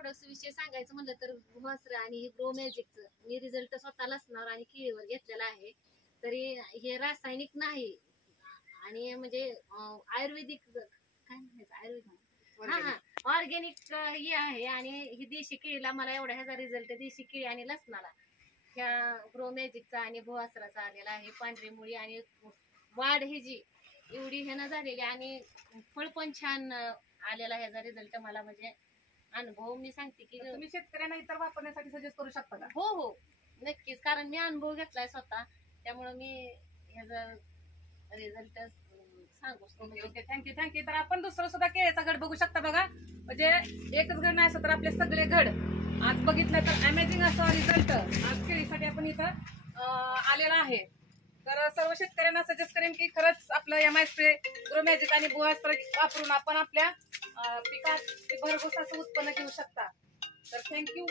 Products विषयी सांगायचं म्हणलं तर भुआसरा आणि ग्रो मॅजिकचं मी रिझल्ट स्वतः लसणावर आणि केळीवर घेतलेला आहे. तरी हे रासायनिक नाही आणि म्हणजे आयुर्वेदिक काय म्हणायचं आयुर्वेदिक हा हा ऑर्गॅनिक हे आहे. आणि ही देशी केळीला मला एवढा ह्याचा रिझल्ट देशी केळी आणि लसणाला ह्या ग्रो मॅजिकचा आणि भुआसराचा आलेला आहे. पांढरी मुळी आणि वाढ ही जी एवढी ह्यानं झालेली आणि फळ पण छान आलेला ह्याचा रिझल्ट मला म्हणजे अनुभव मी सांगते की तुम्ही शेतकऱ्यांना इतर वापरण्यासाठी सजेस्ट करू शकता का? हो हो नक्कीच, कारण मी अनुभव घेतलाय स्वतः, त्यामुळे मी ह्याचा रिझल्ट सांगू शकतो. Okay, thank you. तर आपण दुसरं सुद्धा केळीचा घड बघू शकता बघा. म्हणजे एकच घड नाही असं तर आपले सगळे घड आज बघितलं तर अमेझिंग असा रिझल्ट आज केळीसाठी आपण इथं आलेला आहे. तर सर्व शेतकऱ्यांना सजेस्ट करेन की खरंच आपलं MI स्प्रे ग्रो मॅजिक आणि भुआसरा वापरून आपण आपल्या पिकात भरघोस असं उत्पन्न घेऊ शकता. तर थँक्यू.